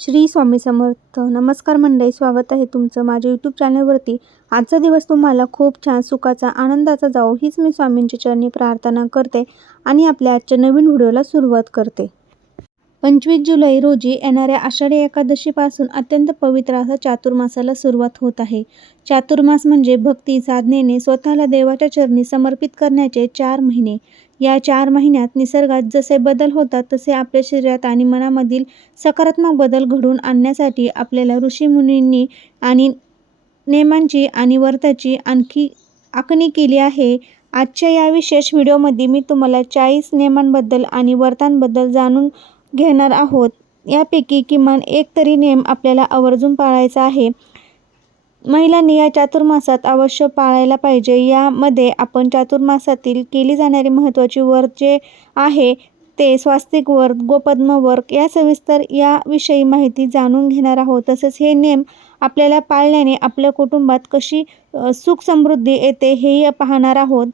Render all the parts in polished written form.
श्री स्वामी समर्थ. नमस्कार मंडळी, स्वागत आहे तुमचं माझ्या यूट्यूब चॅनलवरती. आजचा दिवस तुम्हाला खूप छान सुखाचा आनंदाचा जाओ हीच मी स्वामींच्या चरणी प्रार्थना करते आणि आपल्या आजच्या नवीन व्हिडिओला सुरुवात करते. 25 जुलै रोजी येणाऱ्या आषाढी एकादशीपासून अत्यंत पवित्र असा चातुर्मासाला सुरुवात होत आहे. चातुर्मास म्हणजे भक्ती साधनेने स्वतःला देवाच्या चरणी समर्पित करण्याचे 4 महिने. या 4 महिन्यात निसर्गात जसे बदल होतात तसे आपल्या शरीरात आणि मनामधील सकारात्मक बदल घडवून आणण्यासाठी आपल्याला ऋषीमुनींनी आणि नेमांची आणि व्रताची आखणी केली आहे. आजच्या या विशेष व्हिडिओमध्ये मी तुम्हाला 40 नेमांबद्दल आणि व्रतांबद्दल जाणून घेणार आहोत. यापैकी किमान एक तरी नेम आपल्याला आवर्जून पाळायचा आहे. महिलांनी या चातुर्मासात अवश्य पाळायला पाहिजे. यामध्ये आपण चातुर्मासातील केली जाणारी महत्त्वाची व्रत जे आहे ते स्वास्तिक व्रत, गोपद्म व्रत या सविस्तर याविषयी माहिती जाणून घेणार आहोत. तसेच हे नेम आपल्याला पाळल्याने आपल्या कुटुंबात कशी सुख समृद्धी येते हेही पाहणार आहोत.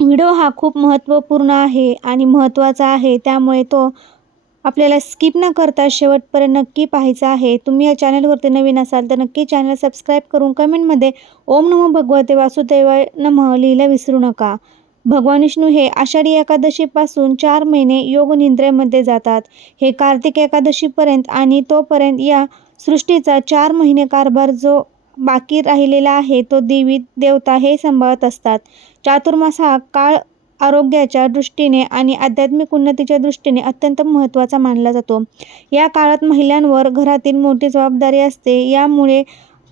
व्हिडिओ हा खूप महत्त्वपूर्ण आहे आणि महत्त्वाचा आहे, त्यामुळे तो आपल्याला स्किप न करता शेवटपर्यंत नक्की पाहायचा आहे. तुम्ही या चॅनलवरती नवीन असाल तर नक्की चॅनल सबस्क्राईब करून कमेंटमध्ये ओम नमो भगवते वासुदेवाय नमः लिहायला विसरू नका. भगवान विष्णू हे आषाढी एकादशीपासून 4 महिने योग निद्रेमध्ये जातात. हे कार्तिक एकादशीपर्यंत आणि तोपर्यंत या सृष्टीचा 4 महिने कारभार जो बाकी राहिलेला आहे तो देवी देवता हे सांभाळत असतात. चातुर्मास हा काळ आरोग्याच्या दृष्टीने आणि आध्यात्मिक उन्नतीच्या दृष्टीने अत्यंत महत्त्वाचा मानला जातो. या काळात महिलांवर घरातील मोठी जबाबदारी असते, यामुळे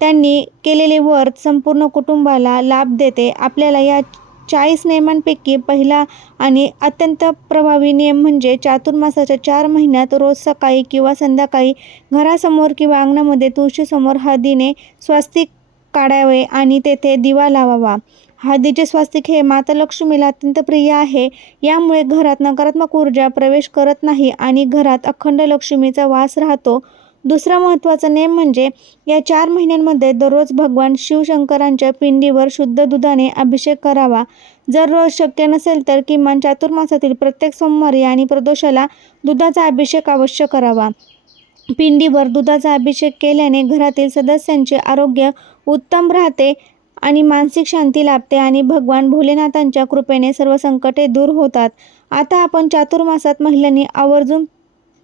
त्यांनी केलेले व्रत संपूर्ण कुटुंबाला लाभ देते. आपल्याला या 40 नियमांपैकी पहिला आणि अत्यंत प्रभावी नियम म्हणजे चातुर्मासाच्या 4 महिन्यात रोज सकाळी किंवा संध्याकाळी घरासमोर किंवा अंगणामध्ये तुळशीसमोर हळदीने स्वास्तिक काढावे आणि तेथे दिवा लावावा. हळदीचे स्वास्तिक हे माता लक्ष्मीला अत्यंत प्रिय आहे. यामुळे घरात नकारात्मक ऊर्जा प्रवेश करत नाही आणि घरात अखंड लक्ष्मीचा वास राहतो. दुसरा महत्त्वाचा नेम म्हणजे या 4 महिन्यांमध्ये दररोज भगवान शिवशंकरांच्या पिंडीवर शुद्ध दुधाने अभिषेक करावा. जर रोज शक्य नसेल तर किमान चातुर्मासातील प्रत्येक सोमवारी आणि प्रदोषाला दुधाचा अभिषेक अवश्य करावा. पिंडीवर दुधाचा अभिषेक केल्याने घरातील सदस्यांचे आरोग्य उत्तम राहते आणि मानसिक शांती लाभते आणि भगवान भोलेनाथांच्या कृपेने सर्व संकटे दूर होतात. आता आपण चातुर्मासात महिलांनी आवर्जून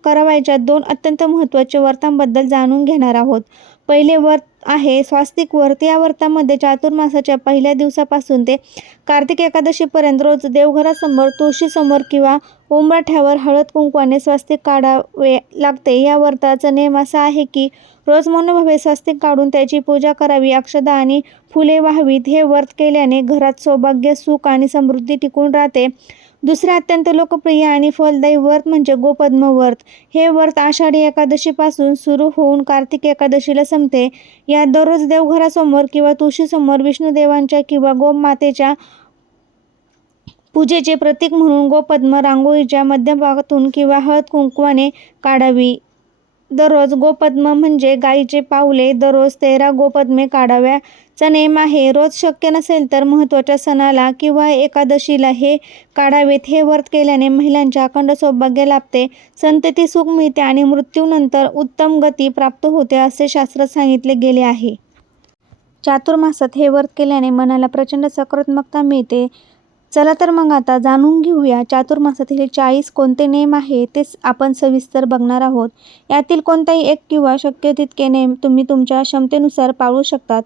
करावयाच्या 2 अत्यंत महत्त्वाच्या व्रतांबद्दल जाणून घेणार आहोत. पहिले व्रत आहे स्वास्तिक व्रत. या व्रतामध्ये चातुर्मासाच्या पहिल्या दिवसापासून ते कार्तिक एकादशीपर्यंत रोज देवघरासमोर, तुळशीसमोर किंवा उंबरठ्यावर हळद कुंकवाने स्वास्तिक काढावे लागते. या व्रताचा नियम असा आहे की रोज मौनभावे स्वास्तिक काढून त्याची पूजा करावी, अक्षता आणि फुले वाहावीत. हे व्रत केल्याने घरात सौभाग्य, सुख आणि समृद्धी टिकून राहते. दुसरे अत्यंत लोकप्रिय आणि फलदायी व्रत म्हणजे गोपद्म व्रत. हे व्रत आषाढी एकादशीपासून सुरू होऊन कार्तिक एकादशीला संपते. यात दररोज देवघरासमोर किंवा तुळशीसमोर विष्णुदेवांच्या किंवा गोमातेच्या पूजेचे प्रतीक म्हणून गोपद्म रांगोळीच्या मध्यभागातून किंवा हळद कुंकवाने काढावी. दररोज गोपद्म म्हणजे गायीचे पाऊले. दररोज 13 गोपद्मे काढाव्याचा नियम आहे. रोज शक्य नसेल तर महत्त्वाच्या सणाला किंवा एकादशीला हे काढावेत. हे व्रत केल्याने महिलांच्या अखंड सौभाग्य लाभते, संतती सुख मिळते आणि मृत्यूनंतर उत्तम गती प्राप्त होते असे शास्त्रात सांगितले गेले आहे. चातुर्मासात हे व्रत केल्याने मनाला प्रचंड सकारात्मकता मिळते. चला तर मग आता जाणून घेऊया चातुर्मासातील हे 40 कोणते नेम आहे ते आपण सविस्तर बघणार आहोत. यातील कोणताही एक किंवा शक्य तितके नेम तुम्ही तुमच्या क्षमतेनुसार पाळू शकतात.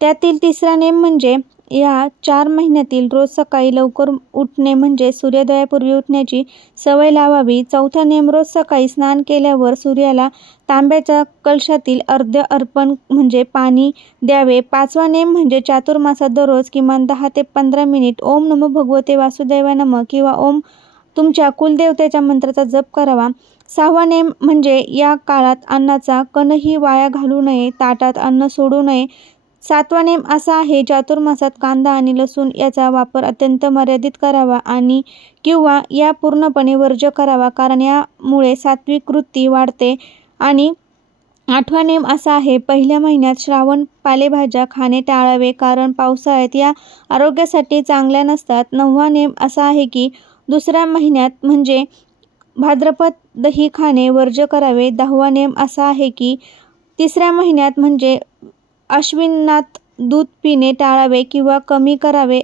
त्यातील तिसरा नेम म्हणजे या 4 महिन्यातील रोज सकाळी लवकर उठणे म्हणजे सूर्योदयापूर्वी उठण्याची सवय लावावी. चौथा नेम रोज सकाळी स्नान केल्यावर सूर्याला तांब्याच्या कलशातील अर्घ्य अर्पण म्हणजे पाणी द्यावे. 5वा नेम म्हणजे चातुर्मासात दररोज किमान 10 ते 15 मिनिट ओम नमो भगवते वासुदेवाय नमः किंवा ओम तुमच्या कुलदेवतेच्या मंत्राचा जप करावा. 6वा नेम म्हणजे या काळात अन्नाचा कणही वाया घालू नये, ताटात अन्न सोडू नये. 7वा नेम असा आहे चातुर्मासात कांदा आणि लसूण याचा वापर अत्यंत मर्यादित करावा आणि किंवा या पूर्णपणे वर्ज्य करावा, कारण यामुळे सात्विक वृत्ती वाढते. आणि 8वा नेम असा आहे पहिल्या महिन्यात श्रावण पालेभाज्या खाणे टाळावे, कारण पावसाळ्यात या आरोग्यासाठी चांगल्या नसतात. 9वा नेम असा आहे की दुसऱ्या महिन्यात म्हणजे भाद्रपद दही खाणे वर्ज्य करावे. 10वा नेम असा आहे की 3ऱ्या महिन्यात म्हणजे अश्विनात दूध पिणे टाळावे किंवा कमी करावे.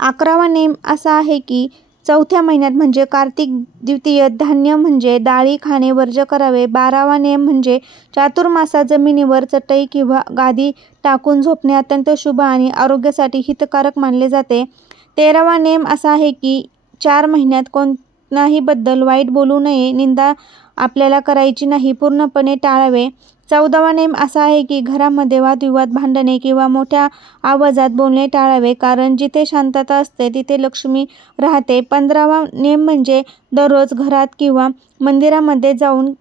11वा नेम असा आहे की 4थ्या महिन्यात म्हणजे कार्तिक द्वितीय धान्य म्हणजे डाळी खाणे वर्ज्य करावे. 12वा नेम म्हणजे चातुर्मासात जमिनीवर चटई किंवा गादी टाकून झोपणे अत्यंत शुभ आणि आरोग्यासाठी हितकारक मानले जाते. 13वा नेम असा आहे की 4 महिन्यात कोणाही बद्दल वाईट बोलू नये. निंदा आपल्याला करायची नाही, पूर्णपणे टाळावे. 14वा नेम असा आहे की घरामध्ये वादविवाद, भांडणे किंवा मोठ्या आवाजात बोलणे टाळावे, कारण जिथे शांतता असते तिथे लक्ष्मी राहते. 15वा नेम म्हणजे दररोज घरात किंवा मंदिरामध्ये जाऊन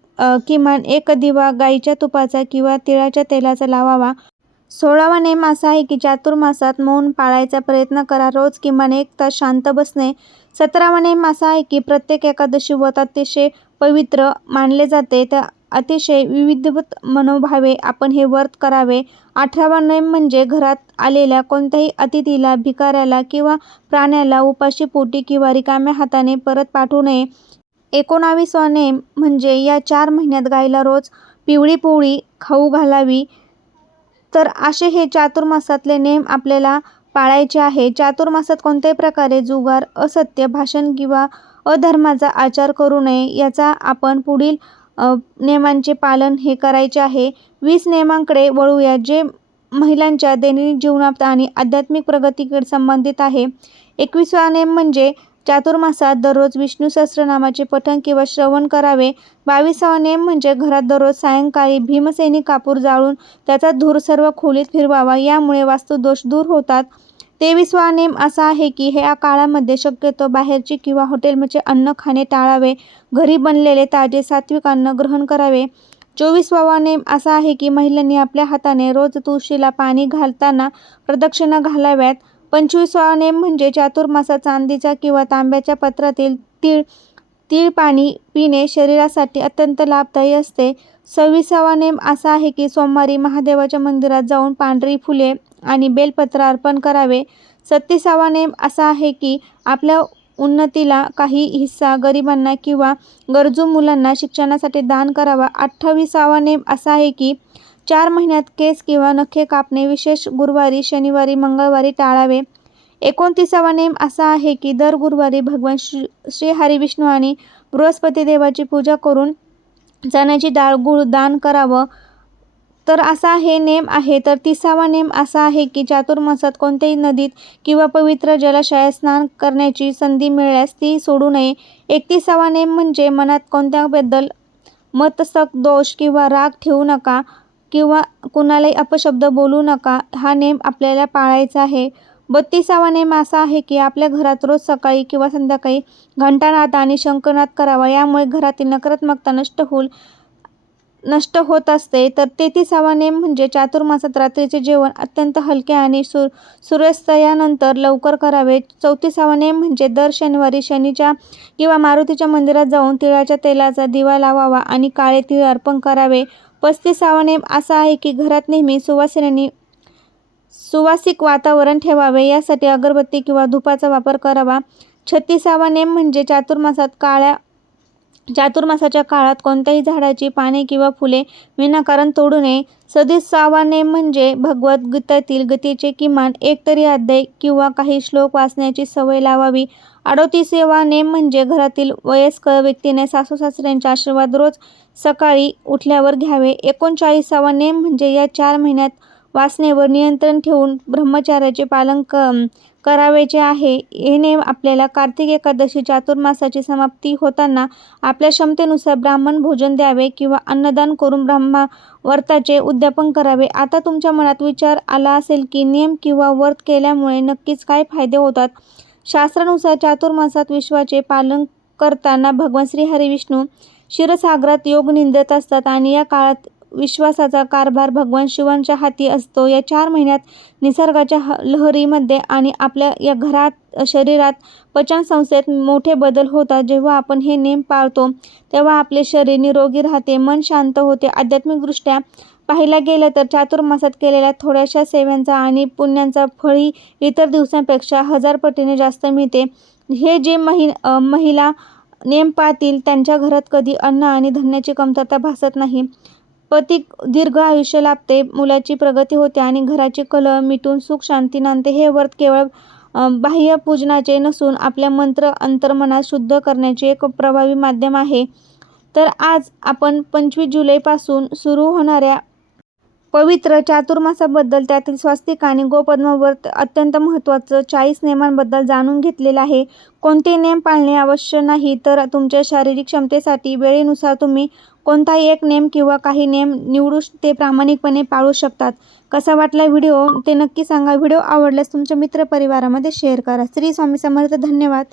किमान एक दिवा गाईच्या तुपाचा किंवा तिळाच्या तेलाचा लावावा. 16वा नेम असा आहे की चातुर्मासात मौन पाळायचा प्रयत्न करा. रोज किमान 1 तास शांत बसणे. 17वा नेम असा आहे की प्रत्येक एकादशी व्रत अतिशय पवित्र मानले जाते. तर अतिशय विधिवत मनोभावे आपण हे व्रत करावे. 18वा नेम म्हणजे घरात आलेल्या कोणत्याही अतिथीला, भिकाऱ्याला किंवा प्राण्याला उपाशी पोटी किंवा रिकाम्या हाताने परत पाठवू नये. 19वा नेम म्हणजे या 4 महिन्यात गाईला रोज पिवळी पोळी खाऊ घालावी. तर असे हे चातुर्मासातले नेम आपल्याला पाळायचे आहे. चातुर्मासात कोणत्याही प्रकारे जुगार, असत्य भाषण किंवा अधर्माचा आचार करू नये. याचा आपण पुढील नियमांचे पालन हे करायचे आहे. 20 नियमांकडे वळूया, जे महिलांच्या दैनंदिन जीवनात आणि आध्यात्मिक प्रगतीकडे संबंधित आहे. 21वा नेम म्हणजे चातुर्मासात दररोज विष्णू सहस्त्रनामाचे पठण किंवा श्रवण करावे. 22वा नेम म्हणजे घरात दररोज सायंकाळी भीमसेनी कापूर जाळून त्याचा धूर सर्व खोलीत फिरवावा. यामुळे वास्तुदोष दूर होतात. 23वा नेम असा आहे की या काळामध्ये शक्यतो बाहेरचे किंवा हॉटेलचे अन्न खाणे टाळावे. घरी बनलेले ताजे सात्विक अन्न ग्रहण करावे. 24वा नेम असा आहे की महिलांनी आपल्या हाताने रोज तुळशीला पाणी घालताना प्रदक्षिणा घालाव्यात. 25वा नेम म्हणजे चातुर्मासात चांदीच्या किंवा तांब्याच्या पात्रातील तीळ पाणी पिणे शरीरासाठी अत्यंत लाभदायी असते. 26वा नेम असा आहे की सोमवारी महादेवाच्या मंदिरात जाऊन पांढरी फुले आणि बेलपत्र अर्पण करावे. 36वा नेम असा आहे की आपल्या उन्नतीला काही हिस्सा गरिबांना किंवा गरजू मुलांना शिक्षणासाठी दान करावा. 28वा नेम असा आहे की 4 महिन्यात केस किंवा नखे कापणे विशेष गुरुवारी, शनिवारी, मंगळवारी टाळावे. 29वा नेम असा आहे की दर गुरुवारी भगवान श्री हरिविष्णू आणि बृहस्पती देवाची पूजा करून चण्याची डाळ, गूळ दान करावं. तर असा हे नेम आहे. तर 30वा नेम असा आहे की चातुर्मासात कोणत्याही नदीत किंवा पवित्र जलाशयात स्नान करण्याची संधी मिळाल्यास ती सोडू नये. 31वा नेम म्हणजे मनात कोणत्याबद्दल मत्सक दोष किंवा राग ठेवू नका किंवा कुणालाही अपशब्द बोलू नका. हा नेम आपल्याला पाळायचा आहे. 32वा नेम असा आहे की आपल्या घरात रोज सकाळी किंवा संध्याकाळी घंटानाद आणि शंखनाद करावा. यामुळे घरातील नकारात्मकता नष्ट होत असते. तर 33वा नेम म्हणजे चातुर्मासात रात्रीचे जेवण अत्यंत हलके आणि सूर्यास्तानंतर लवकर करावे. 34वा नेम म्हणजे दर शनिवारी शनीच्या किंवा मारुतीच्या मंदिरात जाऊन तिळाच्या तेलाचा दिवा लावावा आणि काळे तीळ अर्पण करावे. 35वा नेम असा आहे की घरात नेहमी सुवासिक वातावरण ठेवावे. यासाठी अगरबत्ती किंवा धुपाचा वापर करावा. 36वा नेम म्हणजे चातुर्मासाच्या काळात कोणत्याही झाडाची पाने किंवा फुले विनाकारण तोडू नये. 37वा नेम म्हणजे भगवद्गीतेतील गीतेचे किमान एक तरी अध्याय किंवा काही श्लोक वाचण्याची सवय लावावी. 38वा नेम म्हणजे घरातील वयस्कर व्यक्तीने सासू-सासऱ्यांचे आशीर्वाद रोज सकाळी उठल्यावर घ्यावे. 39वा नेम म्हणजे या 4 महिन्यात वासनेवर नियंत्रण ठेवून ब्रह्मचर्याचे पालन करावयाचे आहे. हे नेम आपल्याला कार्तिक एकादशी चातुर्मासाची समाप्ती होताना आपल्या क्षमतेनुसार ब्राह्मण भोजन द्यावे किंवा अन्नदान करून ब्रह्मव्रताचे उद्यापन करावे. आता तुमच्या मनात विचार आला असेल की नियम किंवा व्रत केल्यामुळे नक्कीच काय फायदे होतात. शास्त्रानुसार चातुर्मासात विश्वाचे पालन करताना भगवान श्री हरिविष्णू क्षीरसागरात योग निद्रेत असतात आणि या काळात विश्वाचा कारभार भगवान शिवांच्या हाती असतो. या 4 महिन्यात निसर्गाच्या लहरीमध्ये आणि आपल्या या शरीरात पचनसंस्थेत मोठे बदल होतात. जेव्हा आपण हे नेम पाळतो तेव्हा आपले शरीर निरोगी राहते, मन शांत होते. आध्यात्मिकदृष्ट्या पाहायला गेलं तर चातुर्मासात केलेल्या थोड्याशा सेवांचा आणि पुण्यांचा फळही इतर दिवसांपेक्षा 1000 पटीने जास्त मिळते. हे जे महिला नेम पाळतील त्यांच्या घरात कधी अन्न आणि धान्याची कमतरता भासत नाही. पती दीर्घ आयुष्य लाभते, मुलाची प्रगती होते आणि घराची कलह मिटून सुख शांती नांदते. हे व्रत केवळ बाह्य पूजनाचे नसून आपल्या मंत्र अंतर्मनात शुद्ध करण्याचे एक प्रभावी माध्यम आहे. तर आज आपण 25 जुलैपासून सुरू होणाऱ्या पवित्र चातुर्मासाबद्दल, त्यातील स्वास्तिक आणि गोपद्म व्रत अत्यंत महत्त्वाचं 40 नियमांबद्दल जाणून घेतलेलं आहे. कोणते नियम पाळणे आवश्यक नाही, तर तुमच्या शारीरिक क्षमतेसाठी वेळेनुसार तुम्ही कोणताही एक नेम किंवा काही नेम निवडून ते प्रामाणिकपणे पाळू शकतात. कसा वाटला व्हिडिओ ते नक्की सांगा. व्हिडिओ आवडल्यास तुमच्या मित्रपरिवारामध्ये शेअर करा. श्री स्वामी समर्थ. धन्यवाद.